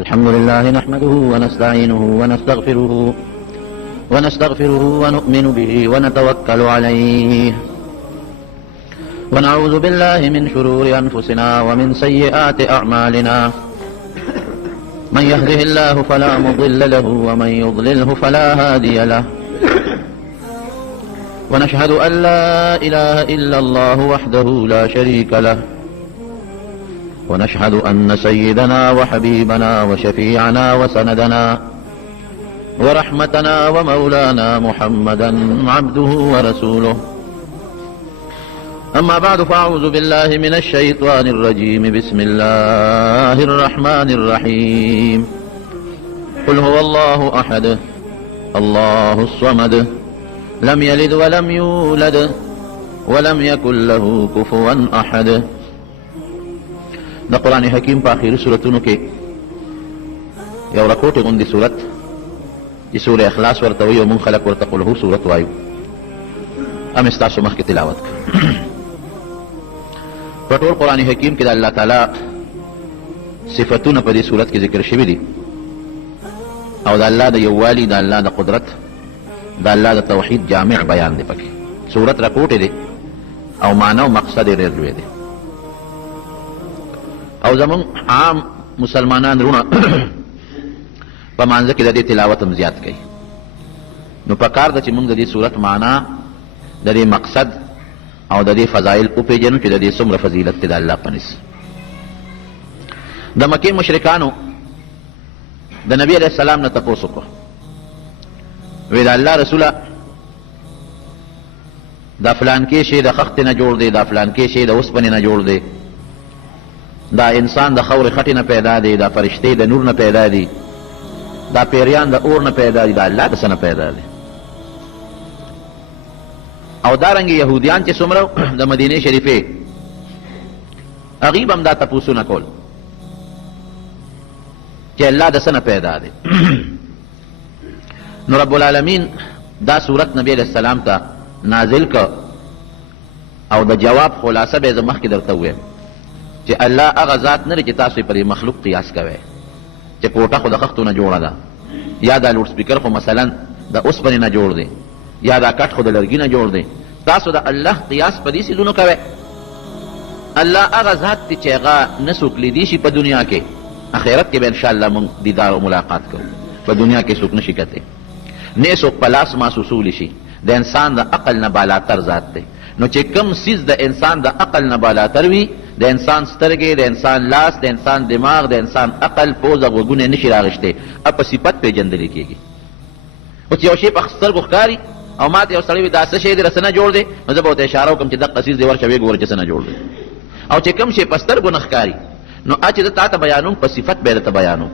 الحمد لله نحمده ونستعينه ونستغفره ونؤمن به ونتوكل عليه ونعوذ بالله من شرور أنفسنا ومن سيئات أعمالنا من يهده الله فلا مضل له ومن يضلله فلا هادي له ونشهد أن لا إله إلا الله وحده لا شريك له ونشهد أن سيدنا وحبيبنا وشفيعنا وسندنا ورحمتنا ومولانا محمدا عبده ورسوله أما بعد فأعوذ بالله من الشيطان الرجيم بسم الله الرحمن الرحيم قل هو الله أحد الله الصمد لم يلد ولم يولد ولم يكن له كفوا أحد. دا قرآن حکیم پا آخری سورتونو کے یو رکوٹ غندی سورت جی سور اخلاص ورطوی و من خلق ورطقلہو سورت وایو ام استاسو مخ کی تلاوت پٹول قرآن حکیم کی دا اللہ تعالی صفتون پا دی سورت کی ذکر شوی دی او دا اللہ دا یوالی دا اللہ دا قدرت دا اللہ دا توحید جامع بیان دی پکی سورت رکوٹ دی او معنی و مقصد ریروی دی او زمون عام مسلمانان رونا پا مانزه کی دا دی تلاوتم زیاد کئی نو پکار دا چی منگ دا دی صورت معنی دا دی مقصد او دا دی فضائل او پیجنو چی دا دی سمر فضیلت دا اللہ پنس دا مکی مشرکانو دا نبی علیہ السلام نا تپوسو کو وی دا اللہ رسولا دا فلان کے شی دا خخت نا جوڑ دے دا فلان کے شی دا اسپنی نا جوڑ دے دا انسان دا خور خطی نا پیدا دی دا فرشتے دا نور نا پیدا دی دا پیریان دا اور نا پیدا دی دا اللہ دا سنا پیدا دی او دارنگی یہودیان چی سمرو دا مدینہ شریفے اغیب ہم دا تپوسو نا کول چی اللہ دا سنا پیدا دی نو رب العالمین دا صورت نبی علیہ السلام تا نازل کا او دا جواب خلاصہ بے زمخ کی درتا ہوئے چی اللہ اغا ذات نرے چی تاسوی پر مخلوق قیاس کوئے چی پوٹا خود خختو نا جوڑا دا یا دا لوڈ سپیکر خو مثلا دا اس پنی نا جوڑ دے یا دا کٹ خود لرگی نا جوڑ دے تاسو دا اللہ قیاس پا دیسی دونو کوئے اللہ اغا ذات تی چیغا نسوک لی دیشی پا دنیا کے اخیرت کے بے انشاءاللہ من دیدار و ملاقات کرو پا دنیا کے سوک نشکتے نیسوک پلاس محسوسولی شی دا انسان دا عقل نا بالاتر ذات تے نو چی کم سیز دا انسان دا عقل نا بالاتر وی دا انسان سترگے دا انسان لاس دا انسان دماغ دا انسان عقل پوزا وگونے نشی راغشتے اپا صفت پہ جندلی کی گی او چی یو شیپ اخستر گخکاری او مات یو سڑیوی دا سشے دی رسنا جوڑ دے نو زبا ہوتا اشارہ کم چی دا قصیز دیور شوی گور جسنا جوڑ دے او چی کم شیپ استر گنخکاری نو آچی دا تا تا بیانوں پا صفت بے دا تا بیانوں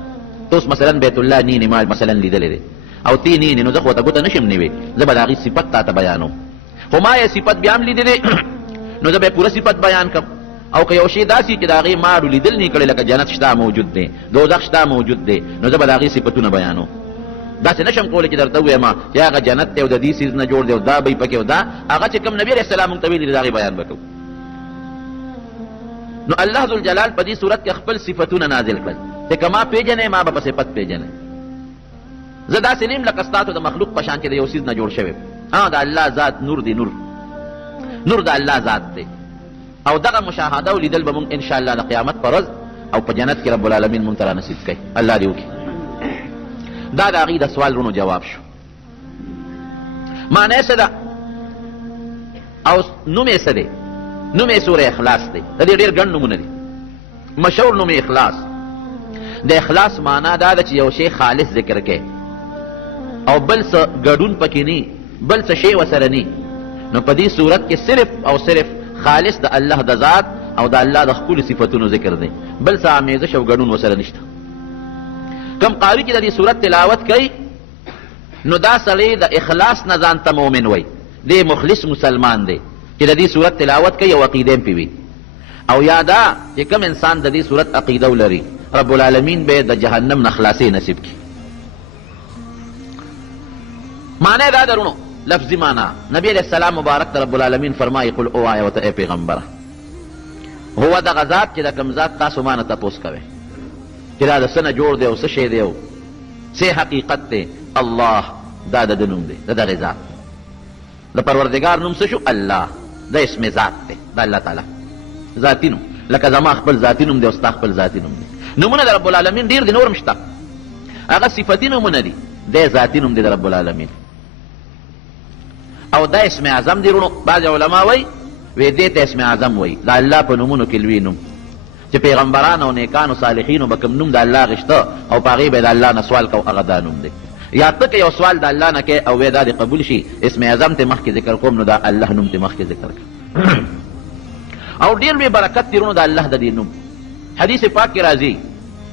تو اس مثلا بیت اللہ نینی مال مثلا لی دلے دے او تی نینی نو زخوتا گوتا نشم نیوے زبا داغی صفت تا تا بیانوں خما یا صفت بیام لی دلے نو زبا پورا صفت بیان کم او که یو شی داسی چې داغي مارو لیدل نه کړي لکه جنت شتا موجود دی دوزخ شتا موجود دی نو زه به داغي صفاتونه بیانو داسې نشم کولی چې درته ووایم چې هغه جنت دی او د دې سیز نه جوړ دی او دا به پکې او دا هغه چې کوم نبی علیه السلام مونږ ته ویلي داغي بیان وکړو نو الله ذوالجلال په دې صورت کې خپل صفاتونه نازل کړل چې کما پیژنې ما به په صفت پیژنې زه داسې نیم لکه ستاسو د مخلوق په شان چې د یو سیز نه جوړ شوی د الله ذات نور دی نور د الله ذات دی او دغه مشاهده او لیدل به مونږ ان شاء الله د قیامت پر ورځ او په جنت کې رب العالمین مونږ ته را نصیب کړي الله دې وکړي دا د هغې د سوال رونو جواب شو معنی څه ده او نوم یې څه دی نوم یې سوره اخلاص دی د دې ډېر ګڼ نومونه دي مشهور نوم یې اخلاص د اخلاص معنی دا ده چې یو شی خالص ذکر کوي او بل څه ګډون پکې نه بل څه شی ورسره نه نو په دې صورت کې صرف او صرف خالص د الله د ذات او د الله د خپل صفاتونو ذکر دی بل څه آمیزش او ګډون وسره نشته کم قاری چې د دې صورت تلاوت کوي نو دا سړی د اخلاص نه ځان ته مؤمن وای دی مخلص مسلمان دی چې د دې صورت تلاوت کوي او عقیده پې وي او یادا چې کم انسان د دې صورت عقیده ولري رب العالمین به د جهنم نه خلاصي نصیب کړي معنی دا درونو لفظی معنی نبی علیہ السلام مبارک رب العالمین فرمائی قل او آیا وتا اے پیغمبر هو دا غزات چې دا کم ذات تاسو مانه تاسو کوي چې دا د څه نه جوړ دی او څه شی دی او څه حقیقت دی. الله دا د نوم دی، د دغې ذات د پروردګار نوم څه شو؟ الله. د اسم ذات دی، د الله تعالی ذاتي نوم، لکه زما خپل ذاتي نوم دی او ستا خپل ذاتي نوم دی. نومونه د رب العالمین ډېر دي، نور هم شته، هغه صفتي نومونه دي، دی ذاتي نوم دی د رب العالمین. او دا اسم اعظم دی. رونو بعض علما وایي دې ته اسم اعظم وایي، د الله په نومونو کې لوی نوم، چې پیغمبران او نیکانو صالحینو به کوم نوم د الله غشته او په هغې به د الله نه سوال کو، هغه دا نوم دی. یا ته که یو سوال د الله نه کوې او وی دا دې قبول شي، اسم اعظم ته مخکې ذکر کوم نو دا الله نوم ته مخکې ذکر کړه. او ډېر لوی برکت دی رونو د الله د دې نوم. حدیث پاک کې راځي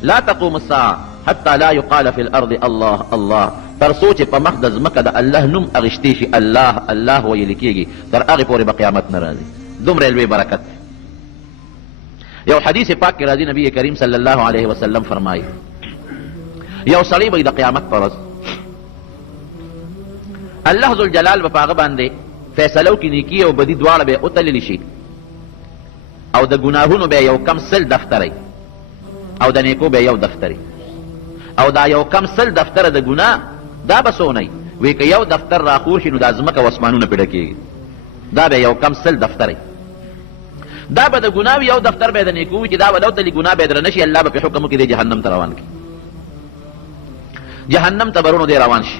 لا تقوم الساعه حتى لا يقال في الارض الله الله، تر څو چې په مخ د ځمکه د الله نوم اغشتی شي، الله الله ویل کېږي، تر هغې پورې به قیامت نه راځي. دومره لوی برکت. یو حدیث پاک کې راځي نبی کریم صلی الله علیه وسلم فرمایي یو سړی به د قیامت پر ورځ الله ذوالجلال به په هغه باندې فیصله وکړي، نیکي او بدي دواړه به یې وتللی شي، او د ګناهونو به یو کم سل دفتری او د نیکو به یو دفتری. او دا یو کم سل دفتره د ګناه دا به څونه وي؟ وایي که یو دفتر راخور شي نو دا ځمکه او اسمانونه پې ډکېږي، دا به یو کم سل دفتری. دا به د ګناه وي، یو دفتر به د نیکو وي چې دا به لوتلي ګناه به یې درنه شي، الله به پې حکم وکړي دی جهنم ته روان کړي، جهنم ته برونو دی روان شي.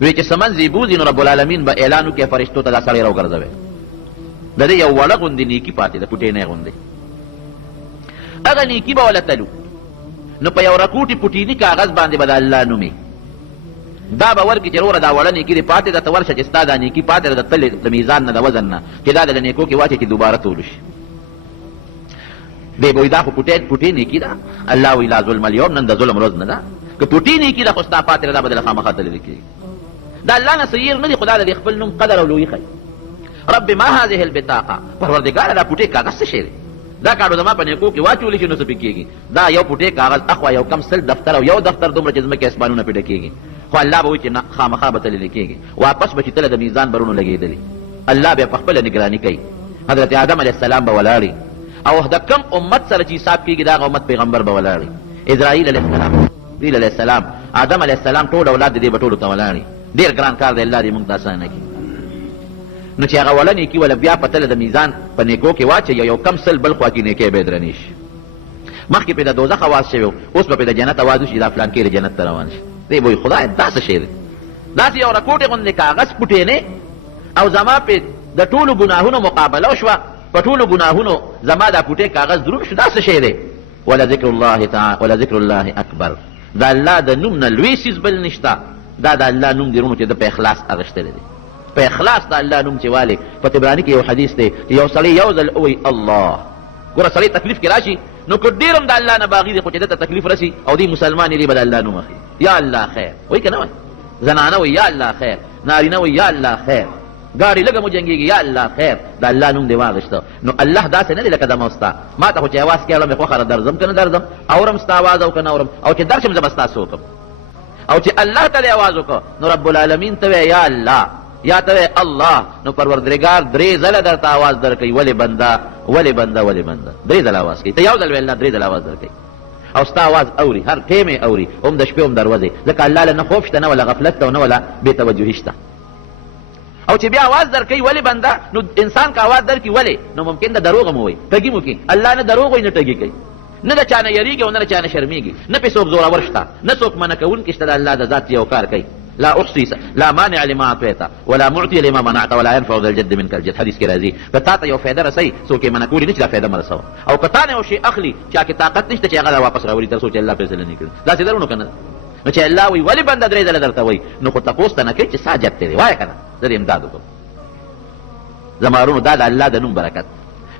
وی چې سمنځي بوځي نو رب العالمین به اعلان وکړي فرشتو ته دا سړی راوګرځوئ، د دې یو وړه غوندې نیکي پاتې ده، پوټینۍ غوندې. هغه نیکي به وله تلو نو په یو رکوټي پوټیني کاغذ باندې به د الله نومې دا به ورکړي چې وروره دا وړه نیکي دې پاتې ده، ته ورشه چې ستا دا نیکي پاتې ده د تلې د میزان نه د وزن نه، چې دا د نیکو کې واچي چې دوباره تولو شي. دی به وایي دا خو پوټې نیکي ده، الله وایي لا ظلم اليوم، نن د ظلم ورځ نه ده، که پوټې نیکي ده خو ستا پاتې ده، دا به دله خامخا تللی کېږي. دا الله نه سیر نه دي، خو دا د خپل نوم قدر او لویي ښیي. رب ما هذه البطاقه، پروردګاره دا پوټې کاغذ څه شی دی؟ دا کاڼو زما په نیکو کې واچولی شي نو څه پې کېږي؟ دا یو پوټې کاغذ اخوا یو کم سل دفتر او یو دفتر دومره چې ځمکې اسمانونه پې ډکېږي، خو الله به وایي چې نه خامخا به تللی کېږي، واپس به چې تله د میزان برونو لګېدلي، الله بیا په خپله نګراني کوي. حضرت آدم علیه السلام به ولاړي او د کم امت سره چې حساب کېږي د هغه امت پیغمبر به ولاړي، اسرائیل علیه السلام، جبریل علیه السلام، آدم علیه السلام، ټول اولاد د دې به ټولو ته ولاړي. ډېر ګران کار دی، الله دې موږ ته اسانه کړي. نو چې هغه وړه نیکي وله بیا په تله د میزان په نیکو کې واچوي، یو کم سل بل خوا کې نیکۍ به یې درنې شي. مخکې پرې د دوزخ اواز شوی و، اوس به پرې د جنت اواز وشي، دا فلان کې د جنت ته روان شي. دی به وایي خدای دا څه شی دی؟ داسې یو رکوټې غوندې کاغذ پوټینې او زما پې د ټولو ګناهونو مقابله وشوه، په ټولو ګناهونو زما دا پوټې کاغذ دروند شو، دا څه شی دی؟ ولذکر الله تعالی ولذکر الله اکبر، د الله د نوم نه لوی څیز بل نشته. دا د الله نوم دی رونو چې د په اخلاص اغشتلی دی، په اخلاص د الله نوم چې والي. په طبراني کې یو حدیث دی، یو سړی یو ځل ووایي الله. ګوره سړی تکلیف کې راشي نو که ډېر هم د الله نه باغي دی، خو چې ده ته تکلیف رسي او دی مسلمان دی به د الله نوم اخلي، یا الله خیر وایي که نه وایي؟ زنانه وایي یا الله خیر، نارینه وایي یا الله خیر، ګاډي لږه مو جنګېږي یا الله خیر، د الله نوم دی واغېسته. نو الله داسې نه دی لکه زما ستا، ما ته خو چې اواز کړی مې خوښه ده درځم که نه درځم، اورم ستا اواز او که نه اورم، او چې درشم زه به ستا څوک او چې الله ته دې اواز وکړه نو رب العالمین ته وایې یا الله یا ته وایې الله، نو پروردګار درې ځله درته اواز درکوي، ولې بنده ولې بنده ولې بنده، درې ځله اواز کوي. ته یو ځل ویل نه، درې ځله اواز درکوي او ستا اواز اوري، هر ټیم یې اوري، هم د شپې هم د ورځې، ځکه الله له نه خوف شته نه ولا غفلت ته او نه ولا بې توجهي شته. او چې بیا اواز درکوي ولې بنده، نو انسان که اواز درکړي ولې، نو ممکن د دروغ هم ووایي، ټګي مو کړي. الله نه دروغ وایي نه ټګي کوي، نه د چا نه یریږي او نه د چا نه شرمېږي، نه پې څوک زورور شته، نه څوک منع کوونکي شته، د الله د ذات یو کار کوي. لا احصي لا مانع لما اعطيت ولا معطي لما منعت ولا ينفع ذا الجد منك الجد. حدیث کې راځي که تا ته یو فایده رسوي څوک یې منع کولی نه چې دا فایده مه رسوه، او که تا نه یو شی اخلي چا کې طاقت نشته چې هغه را واپس راوړي تر څو چې الله فیصله نه کړي. داسې درونو که نه، نو چې الله وایي ولې بنده درې ځله درته وایي، نو خو تپوس ته نه کوي چې ستا جد دی، وایه که نه زه دې امداد وکړم. زما ورونو دا د الله د نوم برکت.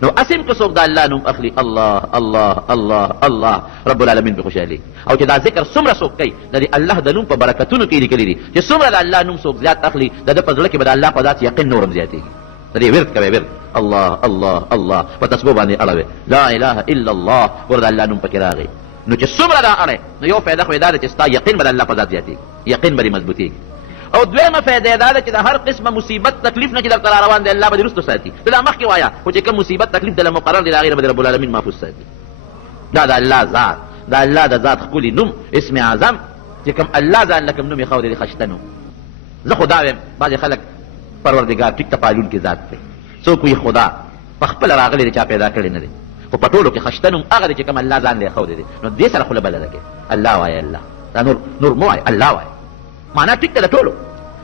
نو اسیم که څوک د الله نوم اخلي، الله الله الله الله، رب العالمین پې خوشحالي. او چې دا ذکر څومره څوک کوي د دې الله د نوم په برکتونو کې لیکلي دي چې څومره د الله نوم څوک زیات اخلي د ده په زړه کې به د الله په ذات یقین نور هم زیاتېږي. د دې ورد کوئ، ورد الله الله الله په تسبو باندې اړوئ، لا اله الا الله، ور د الله نوم پکې راغی. نو چې څومره دا اړئ نو یو فایده خو یې دا ده چې ستا یقین به د الله په ذات زیاتېږي، یقین به دې مضبوطېږي. او دویمه فایده یې دا ده چې د هر قسمه مصیبت تکلیف نه چې درته را روان دی الله به دې رستو ساتي. ته دا مخکې وایه، خو چې کوم مصیبت تکلیف دله مقرر دی د هغې نه به د رب العالمین محفوظ ساتي. دا د الله ذات، دا الله د ذات ښکلي نوم اسم اعظم چې کوم الله ځان له کوم نوم یې ښودی دی ښایسته نوم. زه خو دا وایم بعضې خلک پروردګار ټیک ته پالونکي ذات دی، څوک وایي خدا په خپله راغلی دی چا پیدا کړی نه دی، خو په ټولو کې ښایسته نوم هغه دی چې کوم الله ځان له یې ښودی دی. نو دې سره خوله بلده کړې الله وایه، الله دا نور مه وایه، الله وایه معنا ټیک ته د ټولو،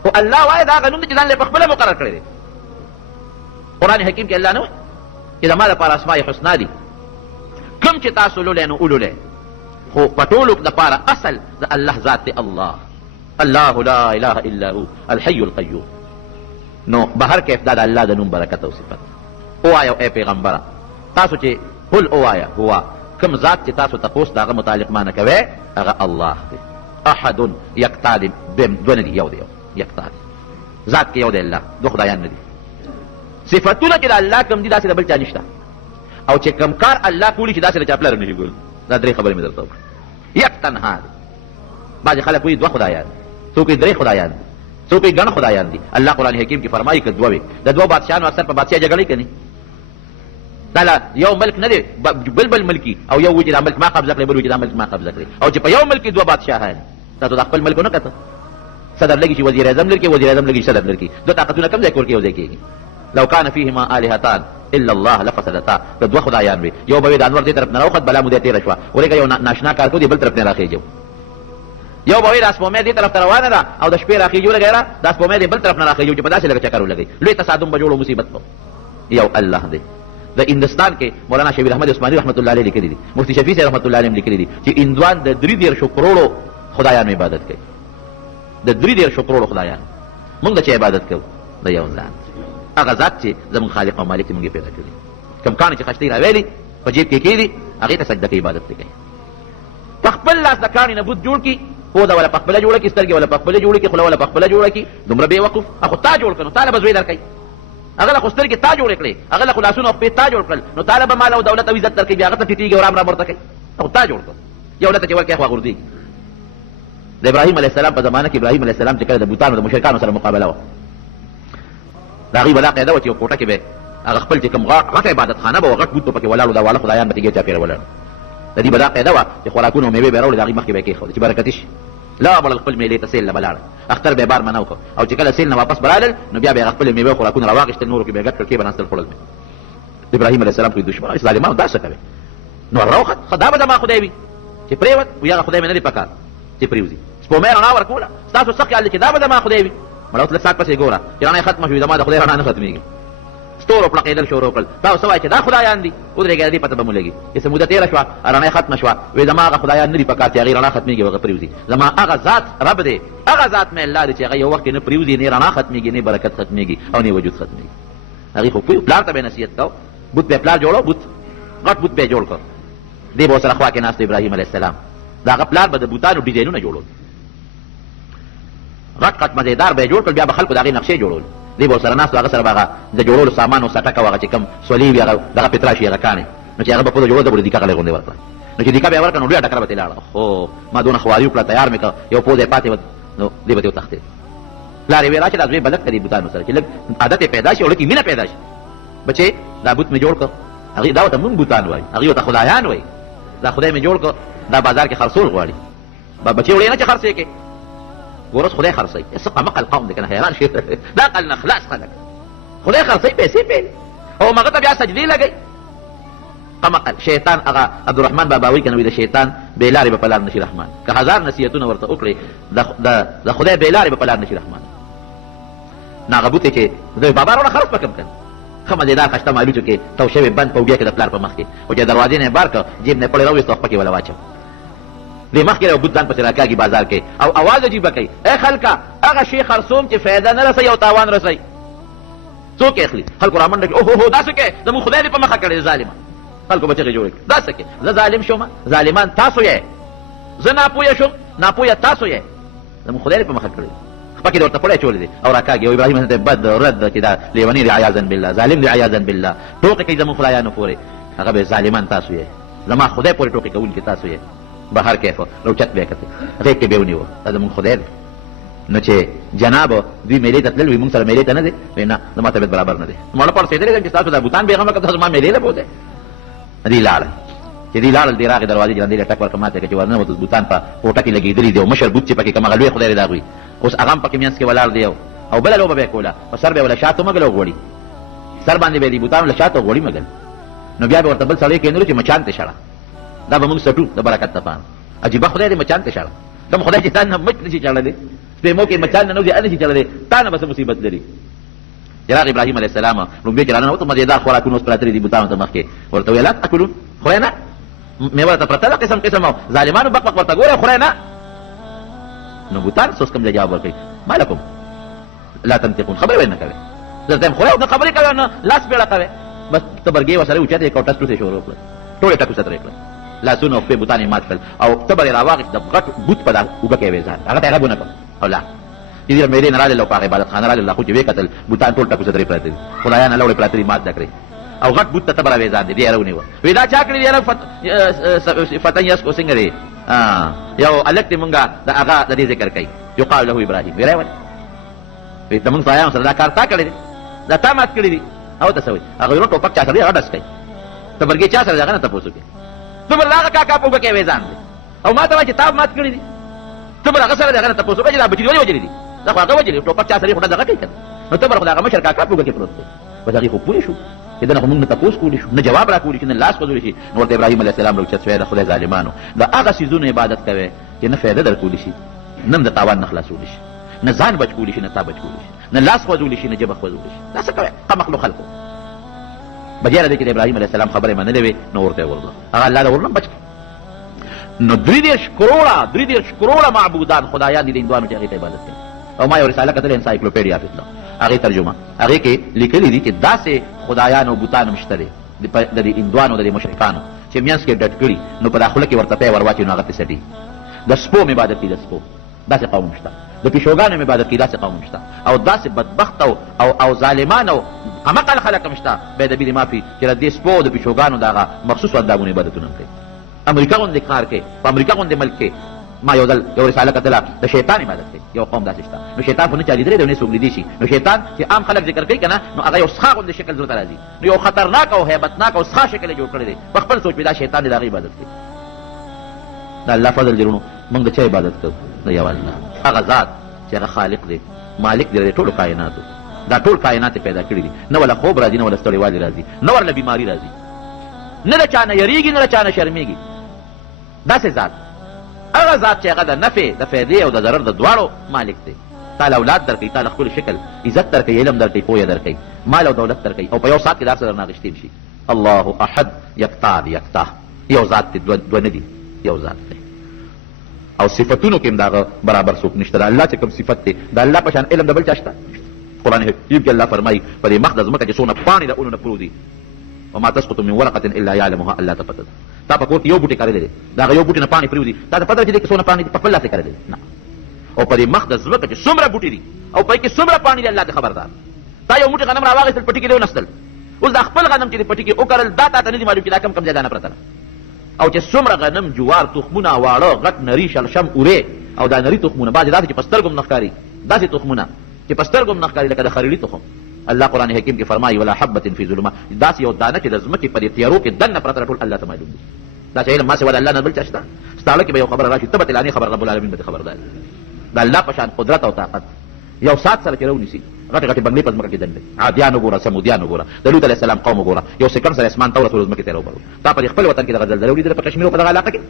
خو الله وایه دا هغه نوم دی چې ځان له یې په خپله مقرر کړی دی. قرآن حکیم کې الله نه وایي چې زما لپاره اسماء حسنا دي، کوم چې تاسو لولئ نو ولولئ، خو په ټولو دپاره اصل د الله ذات دی الله. الله لا اله الا هو الحي القيوم. نو بهر کیف دا د الله د نوم برکت او صفت. اووایه ای پیغمبره تاسو چې قل اووایه هو کوم ذات چې تاسو تپوس د هغه متعلق ما نه کوئ هغه الله دی. احد یکتا دی، دوه نه دي، یو دی، یکتا دی. ذات کې یو دی الله، دوه خدایان نه دي. صفتونه چې د الله کوم دي داسې د بل چا نشته، او چې کوم کار الله کولی چې داسې د چا پلار هم نه شي کولی. دا درې خبرې مې درته وکړې. یک تنها دی، بعضې خلک وایي دوه خدایان، څوک یې درې خدایان دي، څوک یې ګڼ خدایان دي. الله قرآن حکیم کې فرمایي که دوه وي، د دوه بادشاهانو اکثر په بادشاه جګړې کوي. دا یو ملک نه دی بل ملکي، او یو وایي چې دا ملک ما قبضه کړی، بل وایي چې دا ملک ما قبضه کړی، او چې په یو ملک کې دوه بادشاهان. تاسو د خپل ملک ونه کته صدر لګي چې وزیر اعظم لرکي، وزیر اعظم لګي صدر لرکي، دوه طاقتونه کوم ځای کور کې یو ځای کېږي. لو کان فیهما آلهتان الا الله لفسدتا. د دوه خدایان وي، یو به وي د انور دې طرف نه راوخت بلا مو دې تېره شوه، ورېږه یو ناشنا کار کو دې بل طرف نه راخېږو. یو به وي دا سپومۍ دې طرف ته روانه ده او د شپې راخېږي ولګېره، دا سپومۍ دې بل طرف نه راخېږو چې په داسې لږه چکر ولګوي، لوی تصادم به جوړو مصیبت به. یو الله دی. د هندوستان کې مولانا شبیر احمد عثماني رحمت الله علیه لیکلي دي، مفتی شفیع صاحب رحمت الله علیه هم لیکلي دي چې هندوان د 33 کروڑو خدایانو عبادت کوي، د 33 کروڑو خدایانو. موږ د چا عبادت کوو؟ د یو ذات، هغه ذات چې زموږ خالق او مالک چې موږ یې پیدا کړي. کوم کاڼي چې خشتۍ راویلي په جیب کې کېږي هغې ته سجده کوي، عبادت کوي. په خپل لاس د کاڼي نه بت جوړ کړي، پوزه وله په خپله جوړه کړي، سترګې وله په خپله جوړې کړي، خوله وله په خپله جوړه کړي. دومره بې وقف خو تا جوړ کړه نو تا له به زوی درکوي. هغه له خو سترګې تا جوړې کړې، هغه له خو لاسونه او پښې تا جوړ کړل، نو تا له به مال او دولت او عزت درکوي، بیا هغه ته ټیټېږي او رام رام ورته کوي. خو تا جوړ کړه، یو له ته چې ورکوي خوا غورځېږي. د ابراهیم علیه السلام په زمانه کې ابراهیم علیه السلام چې کله د بوتانو د مشرکانو سره مقابله وه، د هغوی به دا قاعده وه چې یو کوټه کې به هغه خپل چې کوم غټ عبادت خانه به وه، غټ بوت به پکې ولاړ و، دا واړه خدایان به ترې چاپېره ولاړ. د دې به دا قاعده وه چې خوراکونه او مېوې به یې راوړې، د هغوی مخکې به یې کېښودې چې برکتي شي. لا وړل خپل میلې ته سیل نه به لاړه، اختر به یې بار منع وکړه، او چې کله سیل نه واپس به رالل نو بیا به یې خپلې مېوې او خوراکونه راواخېستل، نورو کې به یې ګډ کړل، کې به ناستل خوړل. ابراهیم علیه السلام خو دشمنان ظالمانو دا څه کوي؟ نو راوخت دا به زما خدای وي چې پرېوت، وي هغه خدای مې نه دی پکار چې پرېوځي. سپومۍ رڼا ورکوله، ستاسو څه خیال دی چې دا به زما خدای وي؟ مړه اوس لږ ساعت پسې ګوره چې رڼا یې ختمه شوي، زما د خدای رڼا نه ختمېږي. ستورو پړقېدل شروع کړل، تاسو څه وایئ چې دا خدایان دي؟ ودرېږئ د دې پته به مو لګي چې څه موده تېره شوه، رڼا یې ختمه شوه، وایي زما هغه خدایان نه دي پکار چې هغې رڼا ختمېږي او هغه پرېوځي. زما هغه ذات رب دی، هغه ذات مې الله دی چې هغه یو وخت کې نه پرېوځي، نه رڼا ختمېږي، نه برکت ختمېږي او نه وجود ختمېږي. هغې خو پوه پلار ته به یې نصیحت کوو، بوت به یې پلار جوړو، بوت غټ بوت به یې جوړ کړ، دې به ورسره خوا کې ناست ابراهیم علیه السلام. د هغه پلار به د بوتانو ډیزاینونه جوړول، غټ غټ مزېدار به یې جوړ کړل، بیا به خلکو د هغې نقشې جوړول. دې به ورسره ناست و، هغه سره به هغه د جوړولو سامان او سټک او هغه چې کوم سولې وي هغه دغه پتراشي هغه کاڼې، نو چې هغه به پوزه جوړول ده به دیکه غلی غوندې ورکړه. نو چې دیکه به یې ورکړه نو ډېره ټکره به ترې لاړه، خو ما دونه خواري وکړه، تیار مې کړه، یو پوزه یې پاتې وه، نو دې به ترې وتښتېد. پلار یې ویل راشه دا زوی به لږ کړي بوتانو سره چې لږ عادت یې پیدا شي او لږ یې مینه پیدا شي. بچې دا بوت مې جوړ کړ، هغې دا ورته مونږ بوتان وایي، هغې ورته خدایان وایي. دا خدای مې جوړ کړ، دا بازار کې خرڅول غواړي، بچې وړې نه چې خرڅ یې کړې، ګوره خدای خرڅوي. څه قمقل قوم دی که نه، حیران شي. دا عقل نه خلاص خلک خدای خرڅوي، پیسې پیلي او هغه ته بیا سجدې لګوي. قمقل شیطان هغه عبدالرحمن باباوي که نه وي د شیطان بې لارې به په لار نشي رحمان، که هزار نصیحتونه ورته وکړې د خدای بې لارې به په لار نشي رحمان. نو هغه بوت چې د بابا راوړه خرڅ به کم کړه، ښه مزېدار خشته مالوچو کې تو شوی بند په اوږې کې د پلار په مخ کې، او چې دروازې نه یې بار کړه، جیب نه یې پړې راوویست او خپکې وله واچو. دې مخکې یو بوت ځان پسې راکاږي بازار کې او اواز عجیبه کوي، ای خلکه هغه شی خرڅوم چې فایده نه رسوي او تاوان رسوي. څوک یې اخلي؟ خلکو را منډه کړي، اوهو دا څه کوې؟ زموږ خدای دې په مخه کړی ظالمه. خلکو به چغې جوړې کړي، دا څه کوې؟ زه ظالم شوم؟ ظالمان تاسو یې، زه ناپویه شوم، ناپویه تاسو یې، زموږ خدای دې په مخه کړی. خپکې دې ورته پړی اچولی دی او راکاږي، او ابراهیم ته بد رد چې دا لیونی دی عیاذا بالله، ظالم دی عیاذا بالله، ټوکې کوي زموږ خدایانو پورې. هغه به ظالمان تاسو یې، زما خدای پورې ټوکې کوونکي تاسو یې. بهر کیف روچت به یې کتل، غېږ کې به یې ونیوه، دا زموږ خدای دی. نو چې جناب دوی میلې ته تلل، وي مونږ سره میلې ته نه دی؟ وایي نه زما طبیعت برابر نه دی، ماړه پړسېدلی یم چې تاسو دا بوتان بېغمه که تاسو زما میلې له بوځئ. دوی لاړل چې چې دې لاړل دې راغې دروازې جرندې له ټک ورکړه ماته چې ورننوتو بوتان په کوټه کې لګېدلي دي او مشر بوت چې پکې کومه لوی خدای رضا وي اوس هغه هم پکې منځ کې ولاړ دی او بله لوبه به یې کوله په سر به یې وله شاته مږل او غوړي سر باندې به یې دې بوتانو له شاته غوړي مږل نو بیا به ورته بل سړی کېنولو چې مچان ته شړه دا به موږ سټو د برکت دپاره عجیبه خدای دې مچان ته شړه کوم خدای چې تا نه مچ نه شي چړلی سپېمو کې مچان نه نوځي نه شي چړلی تا نه به څه مصیبت لري جناب ابراهیم علیه السلام لومبۍ چې راننوته مزېدار خوراکونه اوس پراته دي بوتانو ته مخکې ورته ویل لا تاکلون خورئ نه میوه ته پرته ده قسم قسم او ظالمانو بق بق ورته ګورئ خورئ نه نو بوتان څه اوس کوم ځای جواب ورکوي ما لکم لا تنطقون خبرې ولې نه کوې درته یم خورئ نه خبرې کوې نه لاس بیړه کوې بس ته برګې ورسره اوچتې کړه او ټس ټوس یې شروع کړه ټولې ټکوسه ترې کړه لاسونه او پښې بوتان یې مات کړل او ته به یې راواخېست د غټ بوت په دا اوږه کې یې ویې ځان هغه ته یې غږ ونه کړ او لا چې دې میلې نه راغلل او په هغه عبادتخانه راغلل خو چې ویې کتل بوتان ټول ټکوسه ترې پراته دي خدایان الله وړې پراته دي مات نه کړې او غټ بوت ته ته به راویې ځان دی دې یې راونیوه وایي دا چا کړي دي یاره فتن یسکو څنګه دی یو هلک دی مونږه د هغه د دې ذکر کوي یقال له ابراهیم ویلی ولې وایي ته مونږ سایانو سره دا کار تا کړی دی دا تا مات کړي دي او ته څه وایي هغه وایي نو ټوپک چا سره دی هغه ډس کوي ته برګې چا سره دی هغه نه تپوس وکړې ته به هغه کاکا په اوږه کې یې ځان دی او ما ته وایي چې تا مات کړي دي ته به هغه سره دی هغه نه تپوس وکړه چې دا بچي دې ولې وجلې دي دا خو هغه وجلې ټوپک چا سره خو دغه کوي که نو ته به خو د هغه مشر کاکا په اوږه کې پروت دی بس هغې خو پوه شو چې دنه خو موږ نه تپوس کولی شو نه جواب را کولی شو نه لاس خوځولی شي نو ورته ابراهیم علیه السلام راوچت شوی د خدای ظالمانو د هغه څیزونو عبادت کوئ چې نه فایده در کولی شي نه هم د تاوان نه خلاصولی شي نه ځان بچ کولی شي نه تا بچ کولی شي نه لاس خوځولی شي نه ژبه خوځولی شي دا څه کوئ قمقلو خلکو بجیره دی چې د ابراهیم علیه السلام خبرې منلې وې نو ورته یې ورغله هغه الله د ورنم بچ نو 33 کروړه معبودان خدایان دي د هندوانو چې هغې ته عبادت کوي او ما یو رساله کتلې انسایکلوپیډیا فیصله هغې ترجمه هغې کې لیکلي دي چې داسې خدایان او بوتان هم شته دی د دې هندوانو د دې مشرکانو چې میانځ کې ډډ کړي نو په دا خوله کې ورته پی ور واچوي نو هغه پې سټي د سپو م عبادت کوي د سپو داسې قوم شته د پیشوګانو م عبادت کوي داسې قوم شته او داسې بدبخت او ظالمان او قمقل خلک هم شته بیا د بید مافي چې د دې سپو او د پیشوګانو د هغه مخصوص اندامونو عبادتونه هم کوي امریکا غوندې کار کوي په امریکا غوندې ملک کې ما یو ځل یو رساله کتله د شیطان عبادت کوي یو قوم داسې شته نو شیطان خو نه چا لیدلی دی او نه څوک لیدی شي نو شیطان چې عام خلک ذکر کوي که نه نو هغه یو څښا غوندې شکل زړه ته راځي نو یو خطرناک او هیبتناک او څښا شکل یې جوړ کړی دی په خپل سوچ مې دا شیطان دی د هغې عبادت کوي د الله فضل دی وروڼو موږ د چا عبادت کوو د یو الله هغه ذات چې هغه خالق دی مالک دی د ټولو کائناتو دا ټول کائنات یې پیدا کړي دي نه وله خوب راځي نه وله ستړیوالی راځي نه ورله بیماري راځي نه د چا نه یریږي نه د چا نه شرمېږي داسې ذات هغه ذات چې هغه د نفع د فایدې او د ضرر د دواړو مالک دی تا له اولاد درکوي تا له ښکلي شکل عزت درکوي علم درکوي پویه درکوي مال او دولت درکوي او په یو ساعت کې دا هر څه درنه اخېستلی شي الله احد یکتا دی یکتا یو ذات دی دوه نه دي یو ذات دی او صفتونو کې هم د هغه برابر څوک نشته د الله چې کوم صفت دی د الله په شان علم د بل چا شته قرآن حکیم کې الله فرمایي په دې مخ د ځمکه چې څونه پاڼې د اونو نه پرو دي وما تسقط من ورقة الا يعلمها الله ته پته ده تا په کور کې یو بوټی کرلی دی د هغه یو بوټي نه پاڼې پرېوځي تا ته پته ده چې دې کې څونه پاڼې دي په خپل لاس یې کرلی دی نه او په دې مخ د ځمکه چې څومره بوټي دي او پای کې څومره پاڼې دي الله ته خبردار تا یو موټی غنم راواخېستل پټي کې دې ونستل اوس دا خپل غنم چې دې پټي کې وکرل دا تا ته نه دي معلوم چې دا کم ځای دانه پرته ده او چې څومره غنم جوار تخمونه واړه غټ نري شلشم اورې او دا نري تخمونه بعضې داسې چې په سترګو هم نه ښکاري داسې تخمونه چې په سترګو هم نه ښکاري لکه د خریلي تخم الله قرآن حکیم کې فرمایي ولا حبة فی ظلمات داسې یو دانه چې د ځمکې په دې تیارو کې دننه پرته ده ټول الله ته معلوم دي داسې علم ما سوا د الله نه بل چا شته ستا کې به یو خبره راشي ته به تلانې خبر رب العالمین به خبردار د الله په شان قدرت او طاقت یو ساعت سره چې راونیسي غټې غټې بنګلې په ځمکه کې دنډې عادیان وګوره سمودیان وګوره د لوط علیه السلام قوم وګوره یو سکند سره اسمان ته ورسولو ځمکې ته یې راوبرو تا په دې خپل وطن کې دغه زلزله ولیدله په کشمیر او په دغه علاقه کې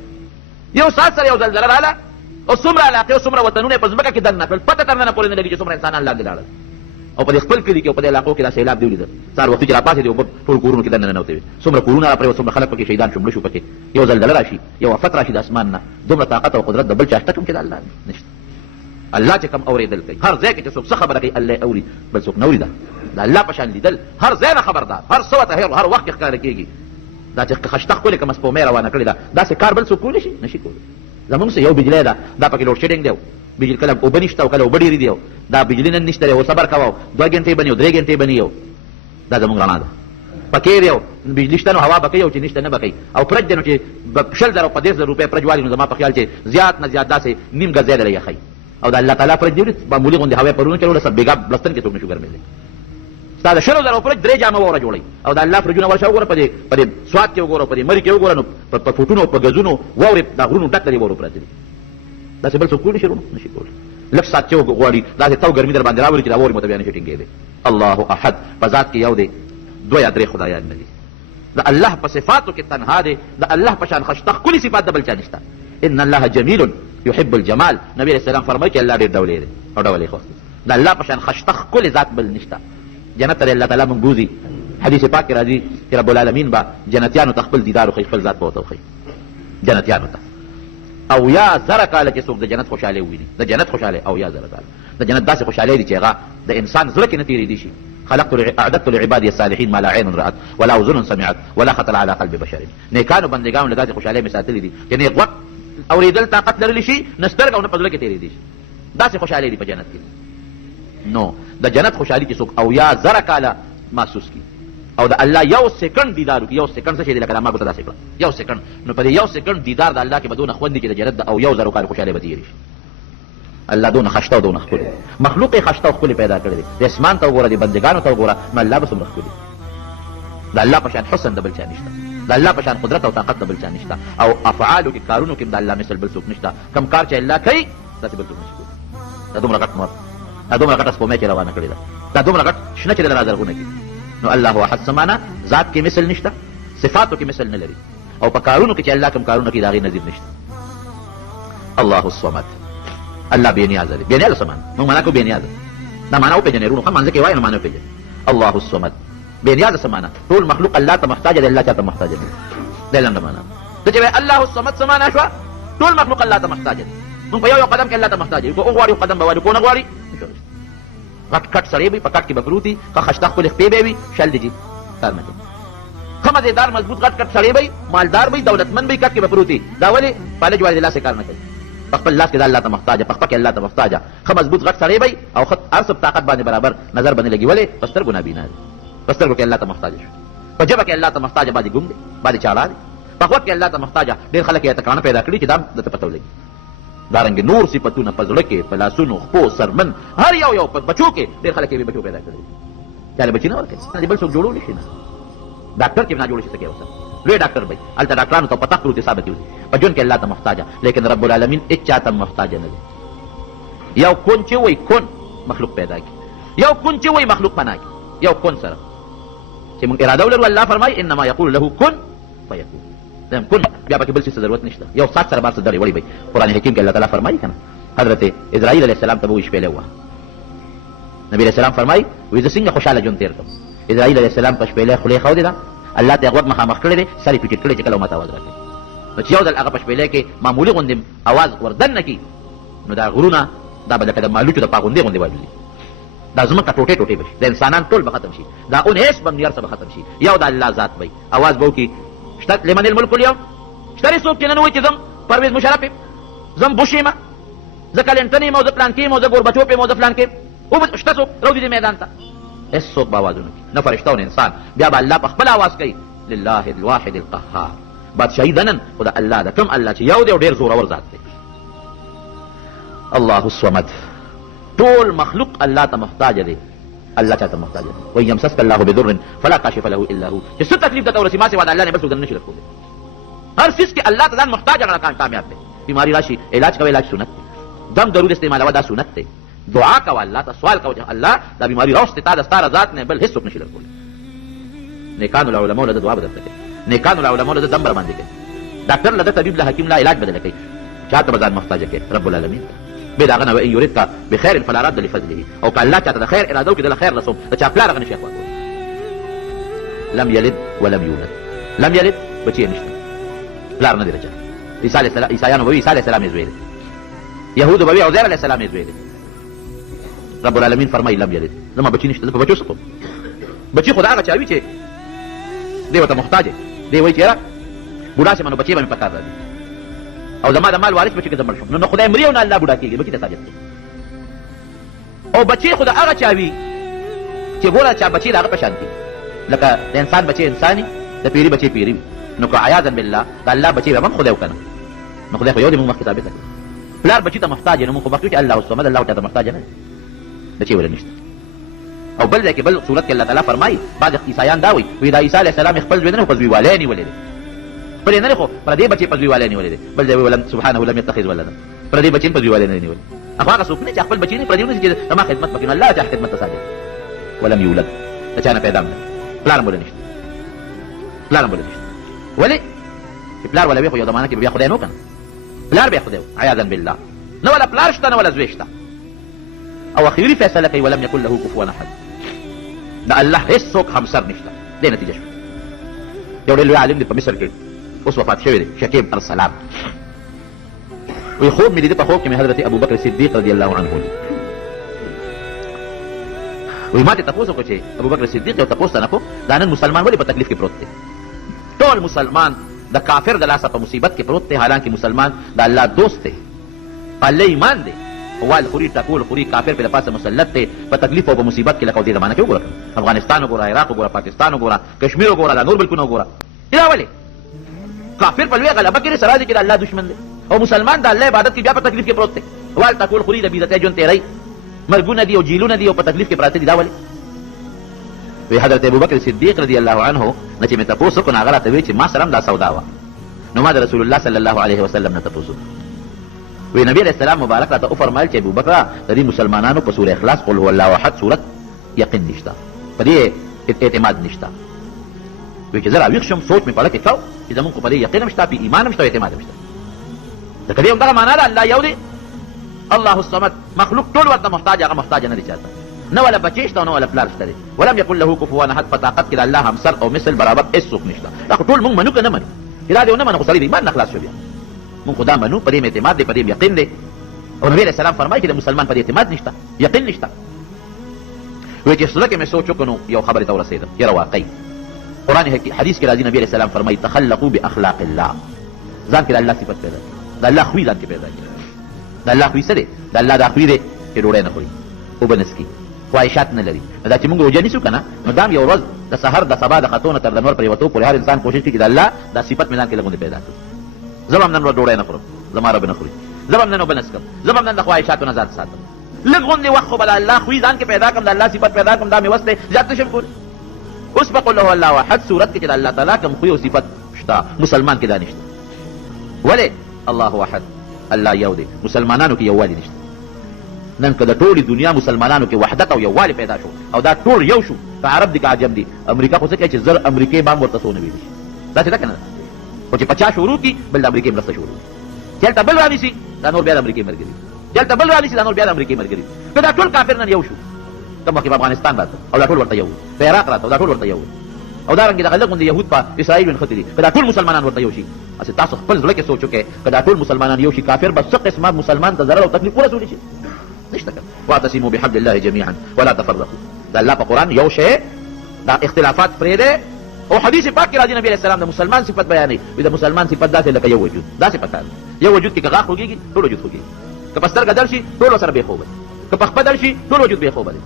یو ساعت سره یو زلزله راغله او څومره علاقې او څومره وطنونه یې په ځمکه کې دننه کړل پته تر ننه پورې نه لګي چې څومره انسانان لاندې لاړل او په دې خپل کلي کې او په دې علاقو کې دا سیلاب دی ولیدل سهار وختي چې راپاڅېدې اوبه ټول کورونو کې دننه ننوتې وې څومره کورونه راپرېوت څومره خلک پکې شهیدان شو مړه شو پکې یو زلزله راشي یو افت راشي د اسمان نه دومره طاقت او قدرت د بل چا شته کوم چې د الله نشته الله چې کوم اورېدل کوي هر ځای کې چې څوک څه خبره کوي الله اوري بل څوک نه اوري ده د الله په شان لیدل هر ځای نه خبردار هر څه ورته هر وخت کې ښکاره کېږي دا چې خشته ښکلې کومه سپومۍ روانه کړې ده داسې کار بل څوک کولی شي نه شي کولی زمونږ څه یو بجلی ده دا پکې لوډ شیډینګ دی بجلی کله اوبه نشته او کله اوبه ډېرې دي دا بجلی نن نشته دی او صبر کوه 2 ګنټې به نه 3 ګنټې به نه دا زمونږ رڼا ده پکې دی بجلی شته نو هوا به کوي او چې نشته نه به کوي او فرج دی نو چې 100,000 او 50,000 روپۍ فرج والي نو زما په خیال چې زیات نه زیات داسې نیم ګز ځای دی یخی او د الله تعالی فرج دی معمولي غوندې هوا پرونه چلوله سب بیګا بلستن کې څوک نشو ګرمېدلی تا د 100,000 فرج 3 جامه وره جوړي او د الله فرجونه ورشه وګوره په دې سواد کې وګوره په دې مری کې وګوره نو په فوټونو په غزونو ووري د غرونو ډک لري وره پراته دي دا څه بل څه کولی شروع نشي کولی لږ سات چې غواړي دا ته ګرمي در باندې راوړي چې دا ووري متبیان شي ټینګې دي الله احد په ذات کې یو دی دوه یا درې خدایان نه دي د الله په صفاتو کې تنها دی د الله په شان خشتخ کلی صفات د بل چا نشته ان الله جمیل يحب الجمال نبی رسول الله فرمایي چې الله ډېر ډولې دی او ډولې خو د الله په شان خشتخ کلی ذات بل نشته جنت ته الله تعالی مونږ بوزي حدیث پاک کې راځي چې رب العالمین با جنتیانو ته خپل دیدار خو خپل ذات بوته خو جنتیانو ته او یا زره کاله چې څوک د جنت خوشاله ویني د جنت خوشاله او یا زره کاله د جنت داسې خوشاله دي چې هغه د انسان زړه کې نه تیری دي شي اعددت لعبادي الصالحين ما لا عين رأت ولا اذن سمعت ولا خطر على قلب بشر نیکانو بندگانو له داسې خوشاله می ساتلي دي چې نیک وخت اورېدل طاقت لرلی شي نه سترګه او نه په زړه کې تیری دي شي داسې خوشاله دي په جنت کې نو د جنت خوشحالي چې څوک او یا زره کاله محسوس کی او د الله یو سکند دیدار وکړي یو سکند څه شي دی لکه ما ګوته داسې کړه یو سکند نو په دې یو سکند دیدار د الله کې به دونه خوند چې د جنت او یو زره کاله خوشحالي به تېرې شي الله دونه خشته او دونه ښکلي مخلوق یې خشته او ښکلي پیدا کړی دی د اسمان ته وګوره د بندګانو ته وګوره نو الله به څومره ښکلي د الله په شان حسن د بل چا نشته د الله په شان قدرت او طاقت د بل چا نشته او افعالو کې کارونو کې د الله مثل بل څوک نشته کم کار چې الله کوي داسې بل څوک نشي کولی دا دومره غټ مر دا دومره غټه سپومې چې روانه کړې ده دا دومره غټ شنه چې د رازرغونه کې نو الله احد سمانا ذات کې مثل نشته صفاتو کې مثل نه لري او په کارونو کې چې الله کوم کارونه کوي د هغې نظیر نشته الله الصمد الله بې نیازه دی بې نیازه څه معنی موږ معنا کوو بې نیازه دا معنا وپېژنې وروڼو ښه مانځه کې وایي نو معنا وپېژنې الله الصمد بې نیازه څه معنی ټول مخلوق الله ته محتاج دی الله چا ته محتاج دی دا لنډه معنا ته چې وایي الله الصمد څه معنا شوه ټول مخلوق الله ته محتاج دی موږ په یو قدم کې الله ته محتاج یو که وغواړي قدم به وایي کو نه غواړي غټ کټ سړی به په کټ کې به پروت وي ښه خشته ښکلې خپې به وي شل دي جي کار نه کوي ښه مزېدار مضبوط غټ کټ سړی به مالدار به دولتمند به کټ کې به پروت وي دا ولې فالج والد الله سے کار نه کوي په خپل لاس کې د الله ته محتاج په خپل کې الله ته محتاج ښه مضبوط غټ سړی به او هر څه طاقت باندې برابر نظر باندې لګي ولې په سترګو نابینا دی په سترګو کې الله ته محتاج شو په ژبه کې الله ته محتاج باندې ګم دی باندې چاړه دی په غوږ کې الله ته محتاج ډېر خلک یې تکانه پیدا کړي چې دا درته پته ولګي دارنګه نور صفتونه په زړه کې په لاسونو خپو سرمن هر یو په بچو کې ډېر خلک یې بچو پیدا کړي چاله بچي نه ورکوي بل څوک جوړولی شي نه ډاکټر چې نه جوړ شي څه کوي اوسه لوی ډاکټر به هلته ډاکټرانو ته په تخت پروت ثابت وي په ژوند کې الله ته محتاج لیکن رب العالمین هېڅ چا ته محتاج نه دی یو کون چې وایي کون مخلوق پیدا کړي یو کون چې وایي مخلوق پناه کړي یو کون سره چې موږ اراده ولرو الله فرمایي انما یقول له کن فیکون کن بیا پکې بل څه ضرورت نشته یو سات سره بار څه دړې وړې وي قرآن حکیم کې الله تعالی فرمایي که نه حضرت اسرائیل علیه السلام ته به وایي شپېلې ووهه نبي علیه السلام فرمایي وایي زه څنګه خوشحاله ژوند تېر کړم اسرائیل علیه السلام په شپېلې خولې ښودې ده الله ته یې غوږ مخامخ کړی دی سر یې پیټېټ کړی چې کله ماته اواز راکوي نو چې یو ځل هغه په شپېلې کې معمولي غوندې اواز وردن نه کړي نو دا غرونه دا به لکه د مالوچو د پاغوندې غوندې والوځي دا ځمکه ټوټې ټوټې به شي د انسانان ټول به ختم شي دا انیس به نیار څه به ختم شي یو د الله ذات به اواز به وکړي شته لمن الملک اليوم شته څوک چې نن وایي چې زم پرویز مشرف یم زم بوش یم زه کلنټن یم او زه پلان کې یم او زه ګوربچوف یم او زه فلان کې یم شته څوک راوځي دې میدان ته هېڅوک به اوازونه کوي نه فرشته او نه انسان بیا به الله په خپل اواز کوي لله الواحد القهار بادشاهي ده نن خو د الله ده کوم الله چې یو دی او ډېر زورور ذات دی الله الصمد ټول مخلوق الله ته محتاج دی الله چاته محتاج دی وان یمسسک الله بضر فلا کاشف له الا هو چې څه تکلیف درته ورسي ما سوا د الله نه بل څوک درنه نشي درکولی هر څیز کې الله ته ځان محتاج هغه کامیاب دی بیماري راشي علاج کوي علاج سنت دی دم ضرور استعمالوه دا سنت دی دعا کوه الله ته سوال کوه چې الله دا بیماري راوستې تا د ستا رضات نه بل هېڅوک نشي درکولی نیکانو له علماو له ده دعا به درته کوي نیکانو له علماو له ده دم به راباندې کوي ډاکټر له ده طبیب له حکیم له علاج بدله کوي چا ته به ځان محتاج کوي رب العالمین ته بې د هغه نه وان یردک بخیر فلا رد لفضله او که الله چاته د خیر اراده وکړي د له خیر رسوم د چا پلار هغه نشي اخوا کولی لم یلد ولم یولد لم یلد بچی یې نشته پلار نه دی د چا عیسایانو به وي عیسی علیه السلام یې زوی دی یهودو به وي عزیر علیه السلام یې زوی دی رب العالمین فرمایي لم یلد زما بچي نشته زه په بچو څه کوم بچي خو د هغه چا وي چې دی ورته محتاج دی وایي چې یاره بوډا شم نو بچي به مې په کار راځي او زما د مال وارث بچي که زه مړ شم نو خدای مري او نه الله بوډا کېږي بچي ته ساجد دی او بچي خو د هغه چا وي چې ګوره چا بچي د هغه په شان دي لکه د انسان بچي انساني د پیري بچي پیري وي نو که عیاذا بالله د الله بچي به هم خدای وکنه نو خدای خو یو دی موږ مخکې ثابته کړو پلار بچي ته محتاج نو موږ خو مخکې چې الله الصمد الله چاته محتاج نه دی بچي ولې نشته او بل ځای کې بل صورت کې الله تعالی فرمایي بعض عیسایان دا وایي دا عیسی علیه السلام خپل زوی نه خو زویوالی یې نیولی دی خپل یې نه دی خو پردې بچې په زویوالی نیولی دی بل ځای ویل سبحانه لم یتخذ ولدا پردې بچې په زویوالی نه نیولي هغه هغه څوک نه چې خپل بچې نه پردې ونیسي چې زما خدمت وکړي الله چا خدمت ته صادق ولم یولد د چا نه پیدا هم نه پلار هم بله نشته پلار هم بله نشته ولې چې پلار ولا وي خو یو زمانه کې بیا خدای نه و که نه پلار بیا خدای و عیاذا بالله نه ولا پلار شته نه ولا زوی شته او اخیري فیصله کوي ولم یکن له کفوا احد د الله هېڅوک همسر نشته دې نتیجه شوه یو ډېر لوی عالم دی په مصر کې اوس وفات شوی دی شکیب السلام وی خوب مې لیده په خوب کې مې حضرت ابوبکر صدیق رضی الله عنه ولید وی ما ته تپوس وکړو چې ابوبکر صدیق یو تپوس ته نه کو دا نن مسلمان ولې په تکلیف کې پروت دی ټول مسلمان د کافر د لاسه په مصیبت کې پروت دی حالانکه مسلمان د الله دوست دی په الله ایمان دی وال خوري ټکول خوري کافر په پاسه مسلط دی په تکلیف او په مصیبت کې لکه دې زمانه کې وګوره افغانستان وګوره عراق وګوره پاکستان وګوره کشمیر وګوره دا نور ملکونه وګوره دا ولې کافر په لوی غلبه کې سره دی چې الله دشمن دی او مسلمان د الله عبادت کې بیا په تکلیف کې پروت دی وال ټکول خوري د بیزته جون تیری مرګونه دي او جیلونه دي او په تکلیف کې پراته دي دا ولې وی حضرت ابوبکر صدیق رضی الله عنه نه چې مې تپوس وکړو هغه راته وی چې ما سره هم دا سودا وه نو ما د رسول الله صلی الله علیه وسلم نه تپوس وی نبی علیہ السلام مبارک راته وفرمایل چې ابوبکر د دې مسلمانانو په سوره اخلاص قل هو الله احد صورت یقین نشته په دې اعتماد نشته وی چې زه راویښ شم سوچ مې په اړه کې کاو چې زمونږ خو په دې یقین هم شته په ایمان هم شته اعتماد هم شته ځکه دې همدغه معنا ده الله یو دی الله الصمد مخلوق ټول ورته محتاج هغه محتاج نه دی چاته نه ولا بچی شته نه ولا پلار شته ولم یکن له کفوا احد په طاقت کې د الله همسر او مثل برابر هېڅوک نشته دا خو ټول مونږ منو که نه منو چې دا دې ونه منو خو سړی د ایمان نه خلاص شو بیا مونږ خو دا منو په دې اعتماد دی په دې یقین دی او نبی علیه السلام فرمایي چې د مسلمان په دې اعتماد نشته یقین نشته وایي چې زړه کې مې سوچ وکړو یو خبرې ته ورسېدم یاره واقعي قرآن حدیث کې راځي نبی علیه السلام فرمایي تخلقوا باخلاق الله ځان کې د الله صفت پیدا کړي د الله خوی ځان کې پیدا کړي د الله خوی څه دی د الله دا خوی دی چې ډوډۍ نه خوري اوبه نه څښي خواهشات نه لري دا چې موږ روژه نیسو که نه نو دا هم یو ورځ د سحر د سبا د خطو نه تر د نور پرېوتو پورې هر انسان کوشش کوي چې د الله دا صفت مې ځان کې لږ پیدا کړي زه به هم نن ورځ ډوډۍ نه خورم زما رب نه خوري زه به هم نن اوبه نه څښم زه به هم نن د خواهشاتو نه ځان ساتم لږ غوندې وخت خو به د الله خوی ځان کې پیدا کړم د الله صفت پیدا کړم دا مې وس دی زیات نشم کولی اوس به قل له الله احد صورت کې چې د الله تعالی کوم خوی او صفت شته مسلمان کې دا نشته ولې الله احد الله یو دی مسلمانانو کې یووالی نشته نن که د ټولې دنیا مسلمانانو کې وحدت او یووالی پیدا شو او دا ټول یو شو که عرب دي که عجم دي امریکا خو څه کوي چې زر امریکې بام ورته څو نه ویلی شي داسې ده که نه خو چې 50 شروع کړي بل د امریکې مرسته شروع چې هلته بل رانیسي دا نور بیا د امریکې ملګري چې هلته بل رانیسي دا نور بیا د امریکې ملګري که دا ټول کافر نن یو شو ته مخکې په افغانستان راته او دا ټول ورته یو په عراق راته او دا ټول ورته یو او دارنګې دغه لږ غوندې یهود په اسرائیل ونښتي دي که دا ټول مسلمانان ورته یو شي هسې تاسو خپل زړه کې سوچ وکړئ که دا ټول مسلمانان یو شي کافر به څه قسمه مسلمان ته ضرر او تکلیف ورسولی شي نشته که واعتصموا بحبل الله جميعا ولا تفرقوا دا الله په قرآن یو شی دا اختلافات پرېږدئ او حدیث پاک کې راځي نبی علیه السلام د مسلمان صفت بیانوي وایي د مسلمان صفت داسې لکه یو وجود داسې پکار یو وجود کې که غاښ خوږېږي ټول وجود خوږېږي که په سترګه درد شي ټول ورسره بې خوبه دی که په خپه درد شي ټول وجود بې خوبه دی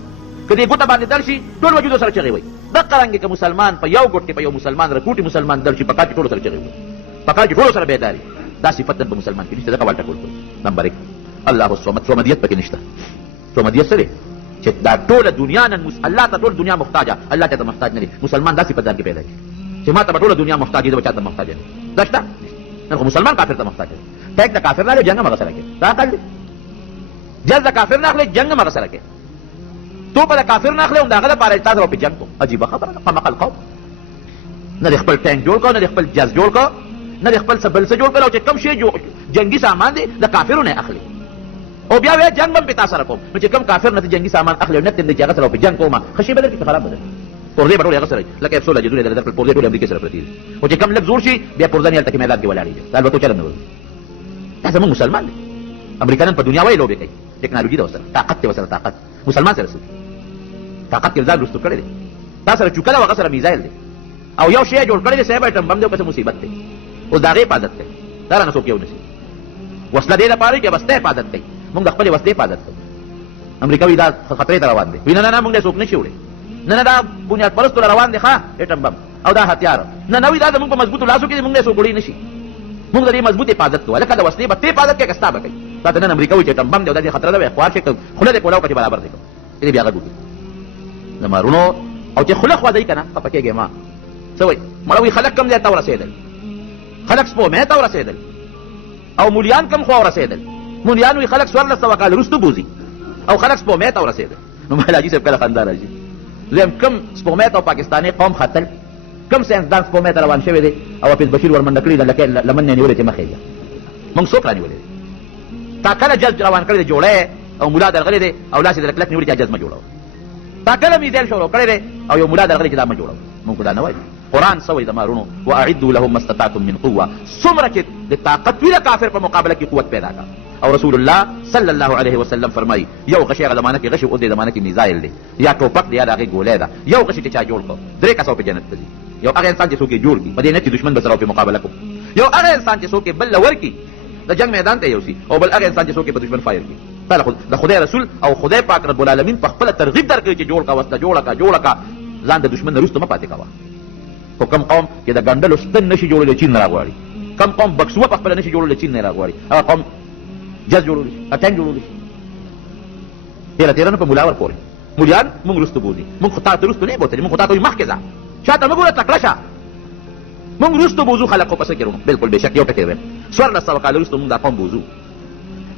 که دې ګوته باندې درد شي ټول وجود ورسره چغې وایي دقه رنګې که مسلمان په یو ګوټ کې په یو مسلمان رکوټي مسلمان درد شي په کار کې ټول سره چغې وایي په کار کې ټول سره بیداري دا صفت نن په مسلمان کې نشته ځکه والټه ټول نمبر 1 الله الصمد صمدیت پکې نشته صمدیت څه دی چې دا ټوله دنیا نن الله ته ټول دنیا محتاجه الله ته محتاج نه دی مسلمان دا صفت ځان کې پیدا کړي چې ما ته ټوله دنیا محتاج دی بچا ته محتاج دی دا شته نن خو مسلمان کافر ته محتاج دی ټیک د کافر نه جنگ مغه سره کې دا عقل دی جل د کافر نه اخلي جنگ مغه سره کې تو په کافر نه اخلي هم داغه لپاره تاسو په جنگ کو عجیب خبره ده مقال قوم نه خپل ټانک جوړ کو نه خپل جز جوړ کو نه خپل سبل څه جوړ کړو چې کم شي جو جنگي سامان دي د کافرونو اخلي او بیا وی جنگ هم پتا سره کوم نو چې کم کافر نه جنگي سامان اخلي نه تند چې هغه سره په جنگ کوم خشي بدل کې خراب بدل پردې بټول هغه سره لکه افسول جوړې د پردې ټول امریکا سره پرتی او چې کم لږ زور شي بیا پردانی هلته کې میدان کې ولاړی دا البته چل نه وي دا زموږ مسلمان دي امریکایان په دنیا وای لوبې کوي ټکنالوژي دا وسره طاقت ته وسره طاقت مسلمان سره طاقت کې ځان رستو کړی دی تا سره چوکله هغه سره میزایل دی او یو شی جوړ کړی دی صاحب ایټم بم دی او مصیبت دی اوس د هغې حفاظت کوي دا رانه څوک یو نشي وسله دې لپاره چې بس ته حفاظت کوي موږ د خپلې وسلې حفاظت کوو امریکا وایي دا خطرې ته روان دی وایي نه نه نه موږ څوک نشي وړی نه نه دا بنیاد پرستو روان دی ښه ایټم بم او دا هتیار نه نه وایي دا زموږ په مضبوطو لاسو کې دی موږ څوک وړی نشي موږ د دې مضبوط حفاظت کوو لکه د وسلې به ته حفاظت کوې که ستا به کوي تا ته نن امریکا وایي چې ایټم بم دی او دا دې خطره ده وایي خوار شي خوله دې کولاو که چې برابر دی دې بیا غږ وکړي زمارونو او چې خلق وځي کنه پکېږي ما سوي مړوي خلق کم ځای ته ورسېدل خلق سپومې ته ورسېدل او مولیان کم خو ورسېدل مولیان وی خلق 1400 کال وروسته بوزي او خلق سپومې ته ورسېدل نو مهلاجي صاحب کله خندا راځي زم کم سپومې ته پاکستاني قوم خطر کم ساينسدان سپومې ته روان شوی دی او حافظ بشیر ورمنډه کړی د لکه لمن نه نیولې چې مخې دی موږ څوک رانیولې تا کله جز روان کړی دی جوړه او مولا درغلی دی او لاس یې د کلک نیولې چې جز ما جوړاو تا کله میدل شروع کړی دی او یو مولا درغلی چې دا ما جوړاو موږ دا نه وایو قرآن سوی دمارونو واعدوا لهم ما استطعتم من قوه څومره چې د طاقت وی د کافر په مقابله کې قوت پیدا کا او رسول الله صلی الله علیه وسلم فرمایي یو غشي هغه زمانه کې غشي او د زمانه کې میزایل دی یا ټوپک دی یا هغه ګولې ده یو غشي چې چا جوړ کو درې کسو په جنت ځي یو هغه انسان چې څوک جوړ کی په دې نه چې دشمن به سره په مقابله کو یو هغه انسان چې څوک بل لور کی د جنگ میدان ته یوسي او بل هغه انسان چې څوک په دشمن فایر کی تعالی د خدای رسول او خدای پاک رب العالمین په خپل ترغیب درکړي چې جوړ کا وسته جوړ کا ځان د دشمن نه رسته ما پاتې کاوه خو کم قوم چې د ګنډلو ستن نشي جوړول چین راغواړي کم قوم بکسوه په خپل نشي جوړول چین نه راغواړي هغه قوم جز جوړول اټن جوړول تیرا نه په ملاور پوري مولیان موږ رستو بوزي موږ خطا ته رستو نه بوتل موږ خطا ته مخ کې ځه شاته موږ ورته تکړه موږ رستو بوزو خلکو پس کېرو بالکل بشک یو ټکی وي سوار لسو کال رستو موږ دا قوم بوزو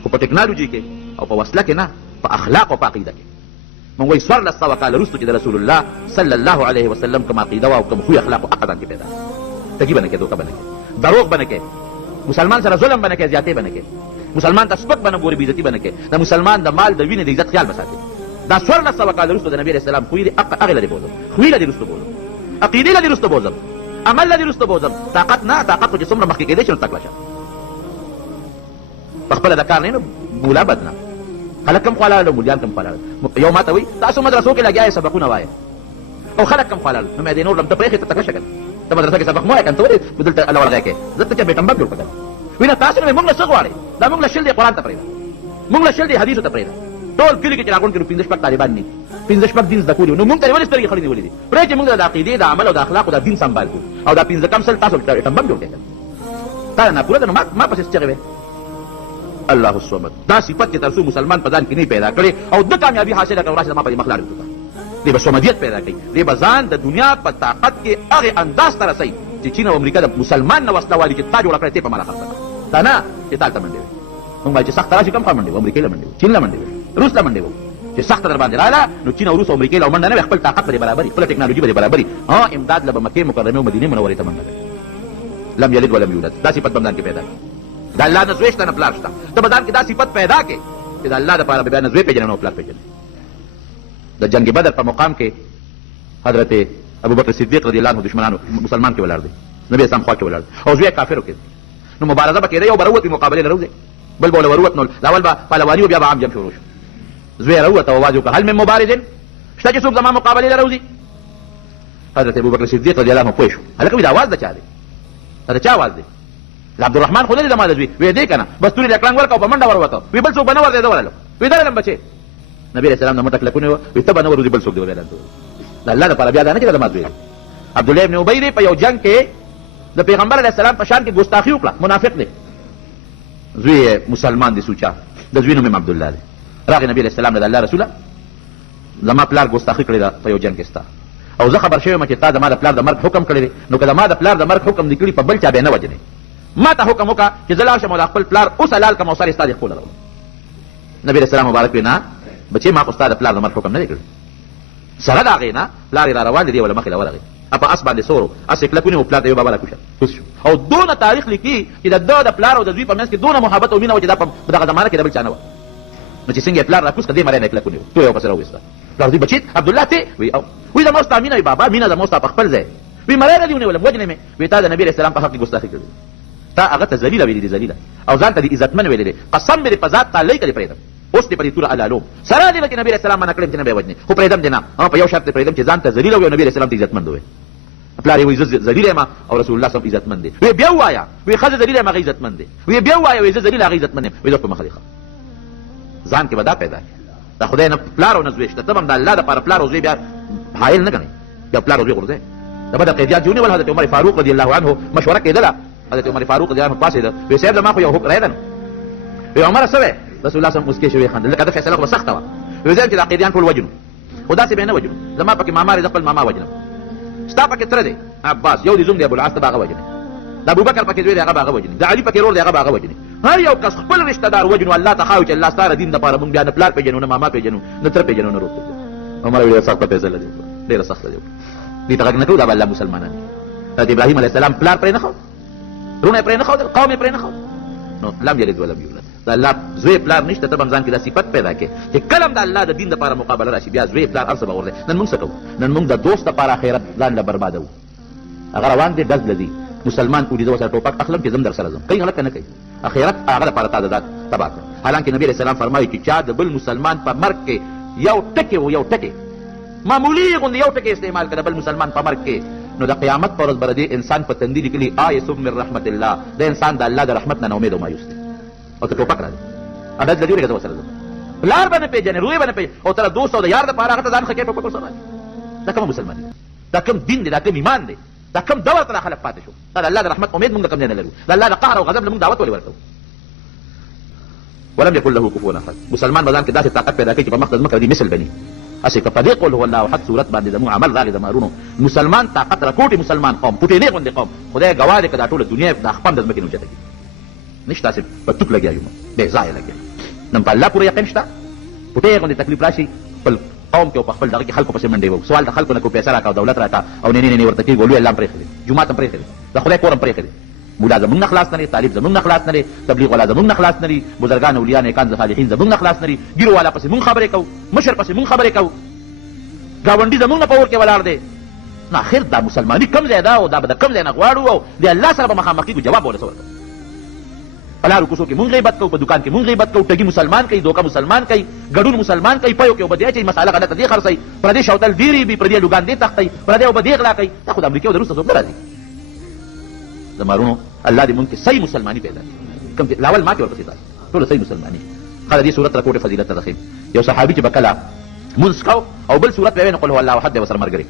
خو په ټکنالوژي کې او په وسله کې نه په اخلاق او په عقیده کې موږ وایي سوار لسو کال رستو چې د رسول الله صلی الله علیه وسلم کوم عقیده او کوم خو اخلاق او عقیده کې پیدا تګي باندې کې دوکا باندې کې دروغ باندې کې مسلمان سره ظلم باندې کې زیاتې باندې کې مسلمان ته سپک باندې ګوري بیزتی باندې کې د مسلمان د مال د وینې د عزت خیال بساتي دا سوار لسو کال رستو د نبی رسول الله خو دې هغه لري بوزم خو لري رستو بوزم عقیده لري رستو بوزم عمل لري رستو بوزم طاقت نه طاقت چې څومره مخکې کېدې چې تکلا شه خپل د کار نه مولا بدنا خلک کم خلل مولیان کم خلل یو ماته وي تاسو مدرسو کې لګیاي سبقونه وایي او خلک کم خلل نو مې دې نور لم ته پرېخه ته تکلا شګل ته مدرسه کې سبق مو وایي کنه ته بدلته الله ورغه کې زته چې بیٹم جوړ کړل وینا تاسو نه موږ له څه غواړي دا موږ له شل دی قران ته پرېدا موږ له شل دی حدیث ته پرېدا ټول کلی کې چې راغون کې 15 شپږ طالبان نه 15 شپږ دین زده کولو نو موږ ته ولې سترګې خړې نیولې دي پرې چې موږ د عقیدې د عمل او د اخلاق او د دین سمبال کو او دا 15 کم سل تاسو ته تمام جوړ کړل دا نه پوره ما پسې چغوي الله الصمد دا صفت چې تاسو مسلمان په ځان کې نه پیدا کړي او د کامیابی حاصله کړو راشه ما په مخ لاړ کړو دې به صمدیت پیدا کړي دې به ځان د دنیا په طاقت کې هغه انداز تر رسي چې چین او امریکا د مسلمان نه وسله والي چې تا جوړ کړی ته په مالا خرڅه دا نه چې تا ته منډي موږ چې سخت راشي کم منډي امریکا له منډي چین له منډي روس له منډي چې سخت در باندې رااله نو چین او روس او امریکا له منډه نه خپل طاقت لري برابرۍ خپل ټکنالوژي لري برابرۍ ها امداد له مکه مکرمه او مدینه منوره ته منډه لم یلد ولم یولد دا صفت بندان کې پیدا دا الله نه زويشته نه پلار شته ته بدن کې دا صفت پیدا کې چې دا الله د پاره به نه زوی پیژنې نو پلار پیژنې د جنگ بدر په مقام کې حضرت ابو بکر صدیق رضی الله عنه دشمنانو مسلمان کې ولاړ دي نبی اسلام خوا کې ولاړ او زوی کافرو کې نو مبارزه به کېده یو بروت مقابله لروزه بل بوله وروت نو لاول به پهلوانی او بیا به عام جنگ شروع شو زوی وروت او واجو هل من مبارزين شته چې څوک زمما مقابله لروزي حضرت ابو بکر صدیق رضی الله عنه پوښ هلکه دا आवाज د چا دی دا چا आवाज دی عبد الرحمن خو دې د مال زوی وې دې کنه بس توري د کلنګ ورکاو په منډه وروته وی بل څوک بنور دی دا ورلو وی دا لم بچي نبی رسول الله نمټ کلکونه وی ته بنور دی بل څوک دی ویل دا الله د پر بیا دا نه چې د مازوی عبد الله ابن ابي په یو جنگ کې د پیغمبر علیه السلام په شان کې ګستاخی وکړه منافق دی زوی مسلمان دی سوچا د زوی نوم عبد الله دی راغی نبی علیه السلام د الله رسول زما پلار ګستاخی کړی دا په یو جنگ کې ستا او زه خبر شوم چې تا د ما د پلار د مرګ حکم کړی نو کله ما د پلار د مرګ حکم نکړي په بل چا به نه وجنه ما ته حکم وکړه چې زلال شم ول خپل پلار اوس حلال کوم سره استاد خپل راو نبی رسول الله مبارک وینا بچي ما استاد پلار د مرګ حکم نه کړی سره دا غینا پلار را روان دی ولا مخله ورغی اپا اس باندې سورو اس کلکونه او پلار دی بابا لا کوشه او دون تاریخ لیکي چې د پلار او د زوی په منځ کې دون محبت او مینه و چې دغه زمانه کې د بل چانه و نو چې څنګه پلار را کوس کدي مړ نه کلکونه تو یو پسره وستا پلار دی بچی عبد الله ته وی او وی د موستا مینه بابا مینه د موستا په خپل ځای وی مړ نه دیونه ولا وجنه مې وی تا د نبی رسول الله په حق ګستاخی کړی تا هغه ته ذلیله ویلې ذلیله او ځان ته دې عزتمن ویلې قسم دې په ذات تعالی کړی پرېدم اوس دې په دې تور علالو سره دې چې نبی رسول الله منه کړم چې نه به وجنه خو پرېدم دې نه او په یو شرط پرېدم چې ځان ته ذلیله او نبی رسول الله ته عزتمن وي پلار یې ذلیله ما او رسول الله صلی الله علیه وسلم عزتمن دي وی بیا وایا وی خځه ذلیله ما عزتمن دي وی بیا وایا وی ذلیله عزتمن وي زه په مخالفه ځان کې ودا پیدا دا خدای نه پلار او نزويشته تمام د الله لپاره پلار او زوی بیا حایل نه غني بیا پلار او زوی ورته دا به د قیادت جونی ول حضرت عمر فاروق رضی الله عنه مشوره کېدله حضرت عمر فاروق رضی الله عنه پاسه ده وی صاحب ما خو یو حکم راځن وی عمر سره رسول الله صلی الله علیه وسلم مسکی شوی خان لکه دا فیصله خو سخته و وی ځکه چې د قیادیان ټول وجنو خو داسې به یې نه وجنو زما پکې ماما دی زه خپل ماما وجنم ستا پکې تره دی عباس یو دې زوم دی ابوالعاص ته به هغه وجنې د ابوبکر پکې زوی دی هغه به هغه وجنې د علي پکې رور دی هغه به هغه وجنې هر یو کس خپل رشته دار وجنو الله ته خواهو چې الله ستا د دین دپاره مونږ بیا نه پلار پېژنو نه ماما پېژنو نه تره پېژنو نه رور پېژنو عمر ډېره سخته فیصله دی ډېره سخته دی دې ته غږ نه کوو دا به الله مسلمانان دي د ابراهیم علیه السلام پلار پرې نه ښود رونه یې پرې نه ښودل قوم یې پرې نه ښود نو لم یلد ولم یولد د الله زوی پلار نشته ته به هم ځان کې دا صفت پیدا کړې چې کله هم د الله د دین دپاره مقابله راشي بیا زوی پلار هر څه به ور دی نن مونږ څه کوو نن مونږ د دوست دپاره آخرت ځان له بربادوو هغه روان دی ډز لذي مسلمان ولیده ورسره ټوپک اخلم چې زم در سره ځم کوي غلط که نه کوي آخرت هغه دپاره تا د ذات تباه کړ حالانکې نبي علیه السلام فرمایي چې چا د بل مسلمان په مرګ کې یو ټکې و یو ټکې معمولي غوندې یو ټکې استعمال کړه بل مسلمان په مرګ کې نو د قیامت پر ورځ به د انسان په تندي لیکلي آیس من رحمت الله د انسان د الله د رحمت نه امید او مایوس دی او ته ټوپک راځي اډز لري ورګه ورسره ځم پلار به نه پېژنې روی به نه پېژنې او تر دوست او د یار دپاره هغه ته ځان ښه کې ټوپک ورسره دا کوم مسلمان دی دا کوم دین دی دا کوم ایمان دی دا کوم دور ته خلک پاتې شو دا د الله د رحمت امید موږ د کوم ځای نه لرو د الله د قهر او غضب له موږ دعوت ولې ورکوو ولم يكن له كفوا احد مسلمان بدان کې داسې طاقت پیدا کوي چې په مخ د ځمکه دي مثل بني اسې که په دې قول هو الله احد صورت باندې زموږ عمل راغی د مارونو مسلمان طاقت راکوټي مسلمان قوم پټېنې غوندې قوم خدای ګواه دی که دا ټوله دنیا د خپم د ځمکې نه اوچته کړي نشته اسې په ټوک لګیا یو بې ځایه لګیا نن په الله پورې یقین شته پټې غوندې تکلیف راشي خپل قوم کې او په خپل دغه کې خلکو پسې منډې وو سوال د خلکو نه کو پیسه راکړه او دولت راکړه او نه نه ورته کېږي لوی الله هم پرېښی دی جومات هم پرېښی دی د خدای کور هم پرېښی دی مولا زمونږ نه خلاص نه لري طالب زمونږ نه خلاص نه لري تبلیغ والا زمونږ نه خلاص نه لري بزرګان اولیا نیکان صالحین زمونږ نه خلاص نه لري ګیرو والا پسې مونږ خبرې کوو مشر پسې مونږ خبرې کوو ګاونډي زمونږ نه په اور کې ولاړ دی نو آخر دا مسلماني کم ځای ده او دا به د کم ځای نه غواړو او د الله سره به مخامخ کېږو جواب به ورسه ورکوو په لارو کوڅو کې مونږ غیبت کوو په دکان کې مونږ غیبت کوو ټګي مسلمان کوي دوکه مسلمان کوي ګډون مسلمان کوي پیو کې اوبه دی اچوي مساله غلطه دی خرڅوي پردې شوتل ډېرې وي پردې لوګان دې تښتوي پردې اوبه دې غلا کوي دا خو د امریکا او د روس څخه څوک نه راځي زمارونو الله دې مونږ کې صحیح مسلماني پیدا کړي کوم چې لاول ما کې ورپسې تاسو ټول صحیح مسلماني خاله دې صورت راکوټه فضیلت ته رسېږي یو صحابي چې به کله مونځ کوو او بل صورت به ویې نو قل هو الله احد دی ورسره ملګری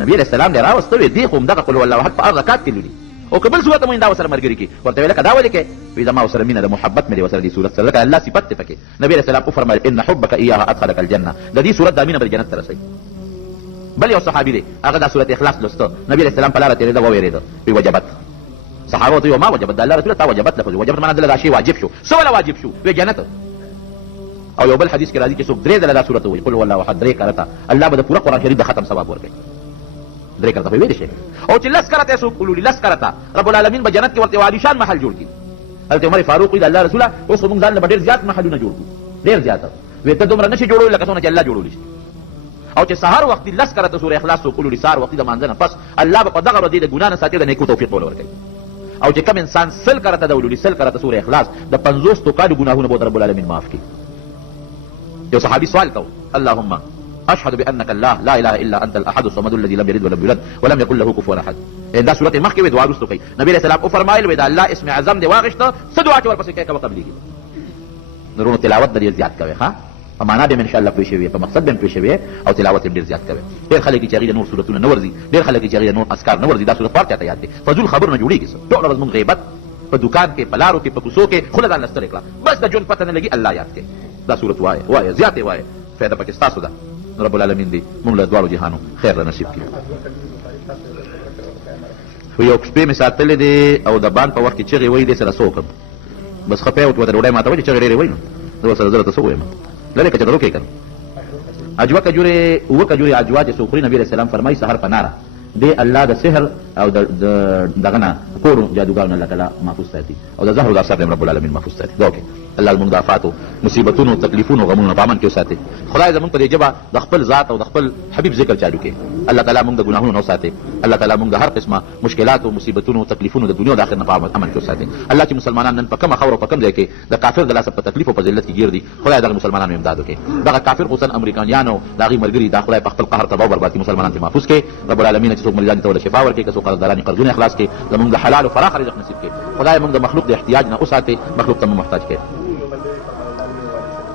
نبي علیه السلام دې راوسته وی دې خو همدغه قل هو الله احد په هر رکعت کې لولي او که بل صورت مو دا ورسره ملګری کړي ورته ویل که دا ولې کې وی زما ورسره مینه د محبت مې دې ورسره دې صورت سره لکه الله صفت دی پکې نبي علیه السلام وفرمایل ان حبک ایاها ادخلک الجنه د دې صورت دا مینه به جنت ته رسوي بل یو صحابي دی هغه دا صورت اخلاص لوسته نبي علیه السلام په لاره تېرېده ووېرېده وی وجبت صحابه ورته وی ما وجبت د الله رسول تا وجبت لفظ وجبت معنا دلته دا شی واجب شو څه ولا واجب شو وی جنت او یو بل حدیث کې راځي چې څوک درې ځله دا صورت وایي قل هو الله احد درې کرته الله به د پوره قرآن شریف د ختم ثواب ورکوي درې کرته ویلی شي او چې لس کرته څوک ولولي لس کرته رب العالمین به جنت کې ورته عالیشان محل جوړ کړي حضرت عمر فاروق وی د الله رسوله اوس موږ ځان له ډېر زیات محلونه جوړ کړو ډېر زیات وی ته دومره نشي جوړولی لکه څونه چې الله جوړولی شي او چې سهار وخت لس کرته سوره اخلاص څوک ولولي سهار وخت د مانځه نه پس الله به په دغه ورځ د ګناه نه ساتي د نیکو توفیق ورکوي او چې کوم انسان سل کرته د ولولي سل کرته سوره اخلاص د 50 کالو ګناهونه به رب العالمین معاف کړي یو صحابي سوال کو اللهم اشهد بانك الله لا اله الا انت الاحد الصمد الذي لم يلد ولم يولد ولم يكن له كفوا احد دا سورت مخکې وی دعا وروسته کوي نبی علیہ السلام او فرمایل وی دا الله اسم اعظم دی واغشته څه دعا چې ورپسې کوي کبه قبليږي نورونو تلاوت درې زیات کوي ها په معنا به ان شاء الله پوه شوي په مقصد به پوه شوي او تلاوت ډیر زیات کوي ډیر خلک چې هغه نور سورتونه نه ورځي ډیر خلک چې هغه نور اذکار نه ورځي دا سورت پاره ته یاد دي فضول خبر نه جوړیږي ټول ورځ مونږ غیبت په دکان کې په لارو کې په کوڅو کې خله ځان لستر کړه بس د جون پته نه لګي الله یاد کوي دا سورت وایي زیات وایي فائدہ پکې تاسو ده رب العالمین دی مونږ له دوالو جهانو خیر را نصیب کړي خو یو شپې مې ساتلې دي او د بان په وخت کې چغې وایي دې سره څه وکړم بس خپې او ډوډۍ ماته وایي چې چغې ډېرې وایي نو زه ورسره زه راته څه ووایم لرې که چغې وکړې که نه عجوه کجورې اووه کجورې عجوه چې څوک خوري نبي علیه السلام فرمایي سهار په ناره دی الله د سحر او دغه نه کورو جادوګانو الله تعالی محفوظ ساتي او د زهر او د اثر رب العالمین محفوظ ساتي دا وکړي الله زموږ د افاتو مصیبتونو تکلیفونو غمونو په امن کې وساتي خدای زموږ په دې ژبه د خپل ذات او د خپل حبیب ذکر چالو کړي الله تعالی موږ د ګناهونو نه وساتي الله تعالی موږ د هر قسمه مشکلات او مصیبتونو تکلیفونو د دنیا او د آخرت نه په امن کې وساتي الله چې مسلمانان نن په کومه خاوره په کوم ځای کې د کافر د لاسه په تکلیف او په ذلت کې ګیر دي خدای دغه مسلمانانو امداد وکړي دغه کافر خصوصا امریکایانو د هغې ملګري دا خدای په خپل قهر تباه او برباد کړي مسلمانان ته محفوظ کړي رب العالمین چې څوک مریضان ته شفا ورکړي که څوک قرضداران قرضونه خلاص کړي زموږ د حلال او فراخ رزق نصیب کړي خدای موږ د مخلوق د احتیاج نه وساتي مخلوق ته محتاج کړي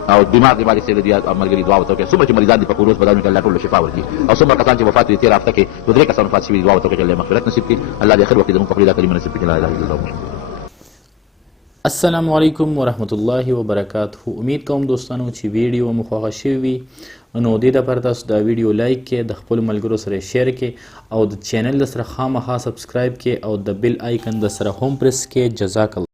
او دماغ دی باندې سره دی عملګری دعا وکړي څومره چې مریضان دي په کوروس بدن کې الله ټول شفا ورکړي او څومره کسان چې وفات دي تیر هفته کې دوه درې کسان وفات شوي دعا وکړي چې الله مغفرت نصیب کړي الله دې خیر وکړي زموږ په خپل کلمه نصیب کړي لا اله الا الله. السلام علیکم ورحمت الله وبرکاته. امید کوم دوستانو چې ویډیو مو خوښ شوی نو دې دپاره تاسو دا ویډیو لایک کړئ، د خپلو ملګرو سره یې شیر کړئ او د چینل د سره خامخا سبسکرایب کړئ او د بیل آیکن د سره هم پرس کړئ. جزاک الله.